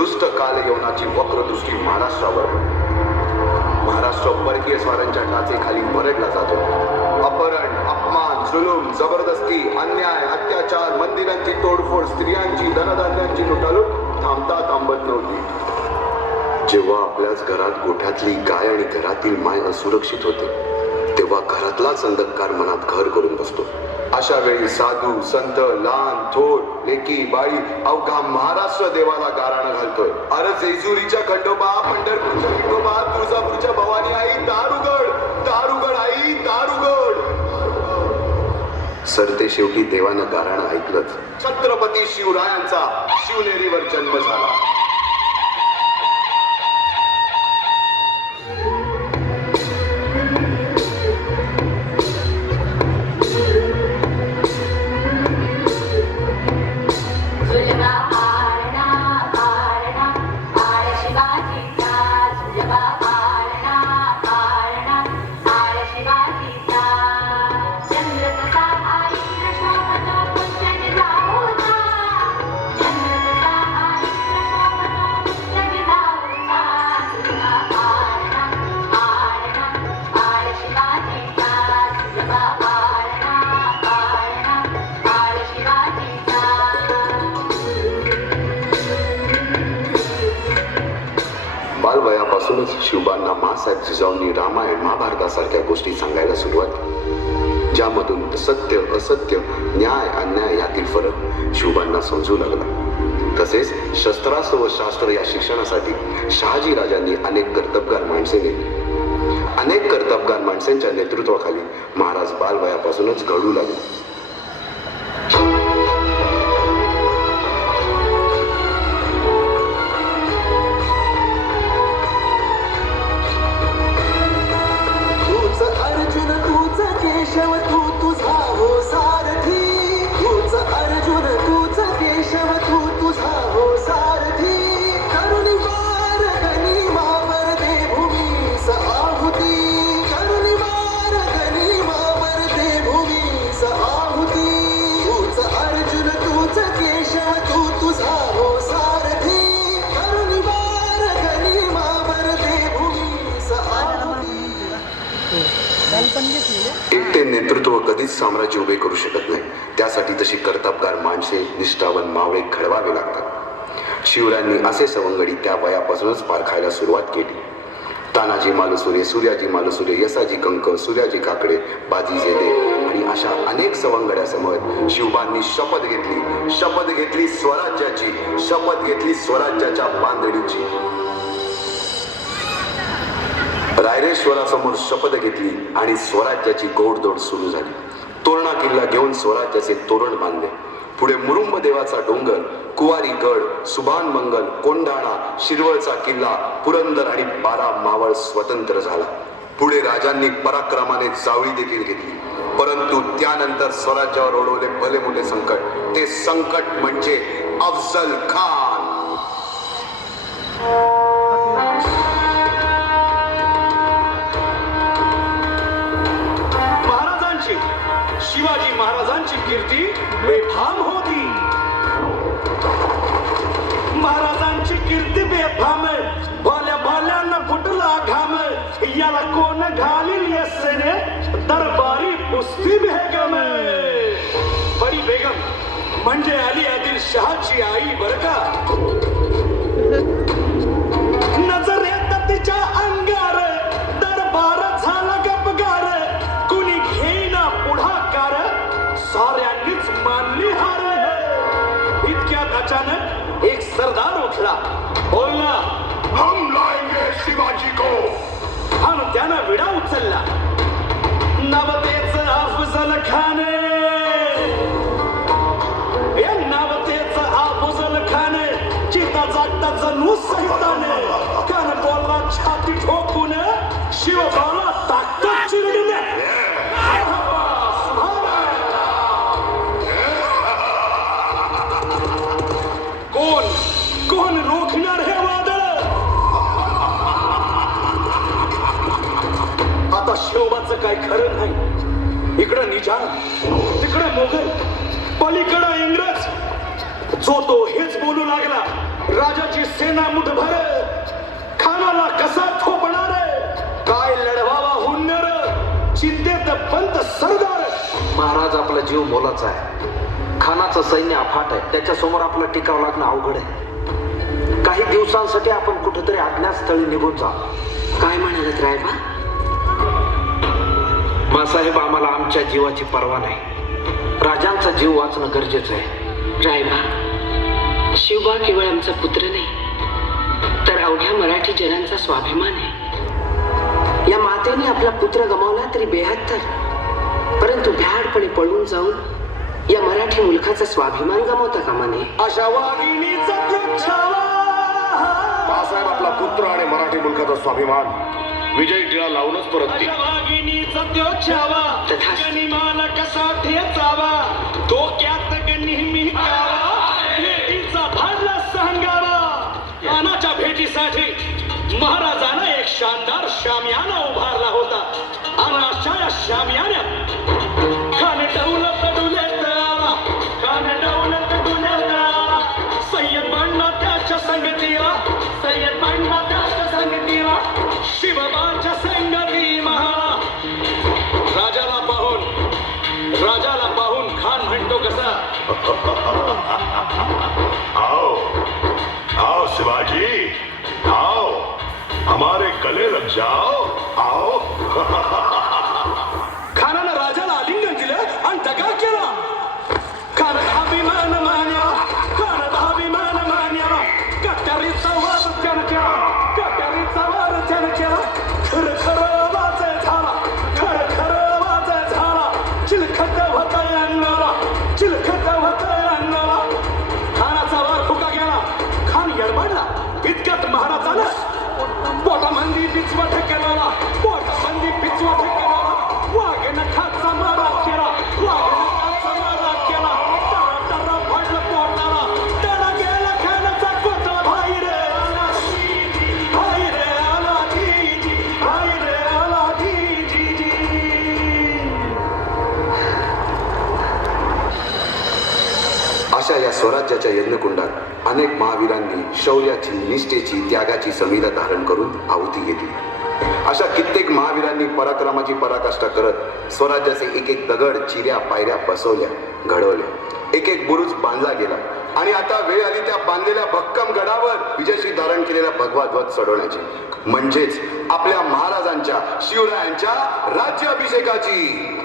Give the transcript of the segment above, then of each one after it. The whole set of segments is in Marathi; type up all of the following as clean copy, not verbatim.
दुष्ट काल यवनाची वक्रदृष्टी महाराष्ट्रावर. महाराष्ट्र परकीय स्वारांच्या टाचेखाली भरडला जातो. अपहरण, अपमान, जुलूम, जबरदस्ती, अन्याय, अत्याचार, मंदिरांची तोडफोड, स्त्रियांची, धनधान्यांची लुटालूट थांबता थांबत नव्हती. जेव्हा आपल्याच घरात गोठ्यातली गाय आणि घरातील माय असुरक्षित होते तेव्हा घरातलाच अंधकार मनात घर करून बसतो. अशा वेळी साधू, संत, लहान, थोर, लेकी, बाळी अवघा महाराष्ट्र देवाला गाराणं घालतोय. अरे जेजुरीच्या खंडोबा, पंढरपूरच्या विठोबा, तुळजापूरच्या भवानी आई, दारुगड, दारुगड आई, दारुगड. सरते शेवटी देवानं गाराणं ऐकलंच. छत्रपती शिवरायांचा शिवनेरीवर जन्म झाला. बालवयापासूनच शिवबांना माँसाहेब जिजाऊंनी रामायण, महाभारतासारख्या गोष्टी सांगायला सुरुवात केली, ज्यामधून सत्य, असत्य, न्याय, अन्याय यातील फरक शिवबांना समजू लागला. तसेच शस्त्रास्त्र व शास्त्र या शिक्षणासाठी शहाजी राजांनी अनेक कर्तबगार माणसे नेली. अनेक कर्तबगार माणसांच्या नेतृत्वाखाली महाराज बालवयापासूनच घडू लागले. एकटे नेतृत्व कधीच साम्राज्य उभे करू शकत नाही. त्यासाठी तशी कर्तबगार माणसे, निष्ठावान मावळे घडवावे लागतात. शिवरायांनी असे सवंगडी त्या वयापासूनच पारखायला सुरुवात केली. तानाजी मालुसुरे, सूर्याजी मालुसुरे, यसाजी कंक, सूर्याजी काकडे, बाजी जेदे आणि अशा अनेक सवंगड्यासमोर शिवबांनी शपथ घेतली स्वराज्याची, शपथ घेतली स्वराज्याच्या बांधणीची. रायरेश्वरासमोर शपथ घेतली आणि स्वराज्याची गोडदोड सुरू झाली. तोरणा किल्ला घेऊन स्वराज्याचे तोरण बांधले. पुढे मुरुंब देवाचा डोंगर, कुवारी गड, सुभान मंगल, कोंढाणा, शिरवळचा किल्ला, पुरंदर आणि 12 मावळ स्वतंत्र झाला. पुढे राजांनी पराक्रमाने जावळी देखील घेतली. परंतु त्यानंतर स्वराज्यावर ओढवले भले मोठे संकट. ते संकट म्हणजे अफजल खान. शिवाजी महाराजांची कीर्ती बेफाम होती. महाराजांची कीर्ती बेफाम, भल्या भल्यानं फुटला घाम. याला कोण घालील यस्सेने दरबारी कुस्ती बेगम. बडी बेगम म्हणजे अली आदिल शहाची आई बर का. नजरेत तिच्या अंगार दरबार झाला गपगार. कुणी घेईना पुढाकार, साऱ्यांनीच मानली हार. इतक्यात अचानक एक सरदार उठला. बोलला, हम लाएंगे शिवाजी को. आणि त्यानं विडा उचलला. नवतेच अफजल खान. नवतेच अफजल खान चिता जागता जणू सैताने. कान बोलला छाती ठोकून, शिवबाला ताकद चिरडीने. कोण रोखणार हे वादळ. आता शिवबाचं काय खरं नाही. इकडं निजाम, तिकडं मोगल, पलीकडं इंग्रज. जो तो हेच बोलू लागला, राजाची सेना मुठभर खानाला कसा थोपणार काय लढवावा हुन्नर चिंतेत पंत सरदार महाराज आपला जीव मोलाचा आहे खानाचं सैन्य अफाट आहे त्याच्या समोर आपला टिकाव लागणं अवघड आहे काही दिवसांसाठी आपण कुठेतरी अज्ञातस्थळी निघून जा काय म्हणालात रायबा मासाहेब आम्हाला आमच्या जीवाची पर्वा नाही राजांचा जीव वाचणं गरजेचं आहे रायबा शिवबा केवळ आमचा पुत्र नाही तर अवघ्या मराठी जनांचा स्वाभिमान आहे या मातेने आपला पुत्र गमावला तरी 72 परंतु भ्याडपणे पळून जाऊन या मराठी मुलखाचा स्वाभिमान गमावता कामा नये अशा वाघिणीचा त्याग छावा बाळासाहेब आपला पुत्र आणि मराठी मुलखाचा स्वाभिमान विजय टिळा लावूनच परततील. अशा वाघिणीचा त्याग छावा तथास्तु. गनिमाला कसा ठेचावा डोक्यात नेहमी कावा भेटीचा भाडला सांगावा कानाच्या भेटीसाठी महाराजांना एक शानदार शामियाना उभारला होता आणि अशा या शामियान्यात खान डौलत डुलेत आला खान डौलत डुलेत आला सय्यद मांडला त्याच्या संगतीला सय्यद मांडला त्याच्या संगतीला शिवबाच्या संगती महाला राजाला पाहून खान म्हणतो कसा आओ आओ शिवाजी आओ हमारे गले लग जाओ आओ खानानं राजाला आलिंगन दिलं आणि दगा केला खानाचा अभिमान मान्याला खानाचा अभिमान मान्याला कट्यारीचा वार त्यानं केला कट्यारीचा वार त्यानं केला खरं खरं वाजय झाला खरं खरं वाजय झाला चिलखत होतय अन्नाला चिलखत होतय अन्नाला खानाचा वार फुका गेला खान यडबडला इतक्यात महाराजानं पोटामंदी पिचवट केला पोटामंदी पिचवट केला वाघेनं खाचा मारा केला वाघेनं खाचा मारा केला टरा टरा फाडलं पोटाला टरा गेला खानाचा कोटा भाई रे आला दीजी भाई रे आला दीजी अशा या स्वराज्याच्या यज्ञकुंडात अनेक महावीरांनी शौर्याची निष्ठेची त्यागाची संविधा धारण करून आहुती घेतली अशा कित्येक महावीरांनी पराक्रमाची पराकाष्ठा करत स्वराज्याचे एक एक दगड चिऱ्या पायऱ्या बसवल्या घडवल्या एक एक बुरुज बांधला गेला आणि आता वेळ आली त्या बांधलेल्या भक्कम गडावर विजयशी धारण केलेला भगवा ध्वज चढवण्याची म्हणजेच आपल्या महाराजांच्या शिवरायांच्या राज्याभिषेकाची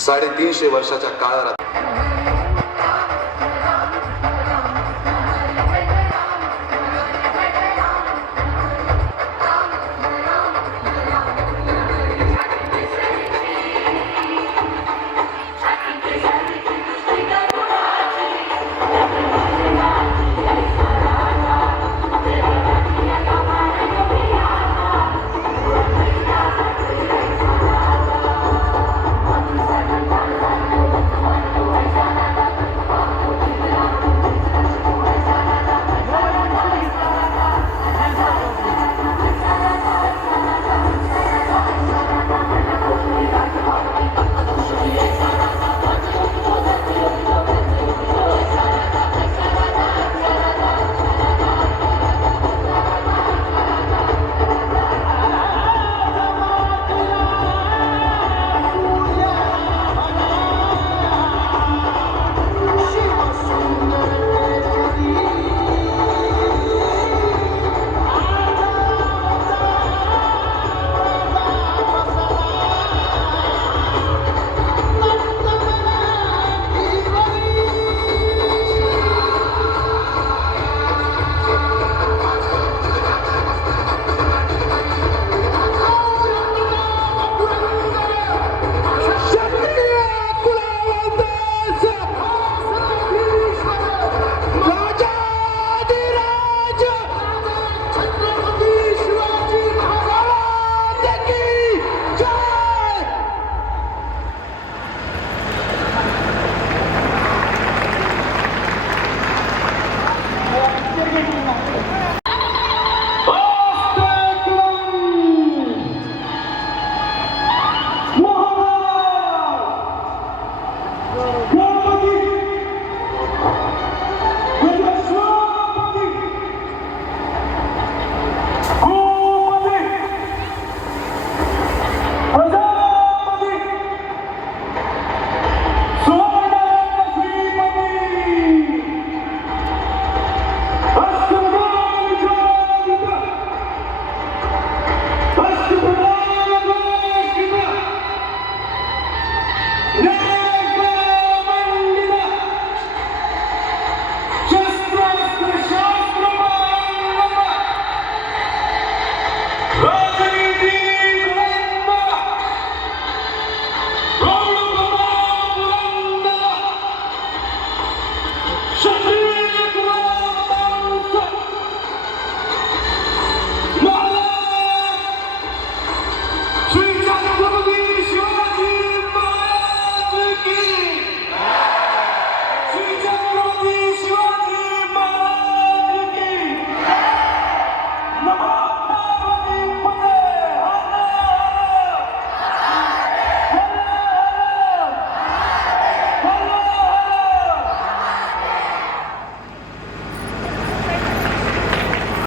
350 वर्षाच्या काळात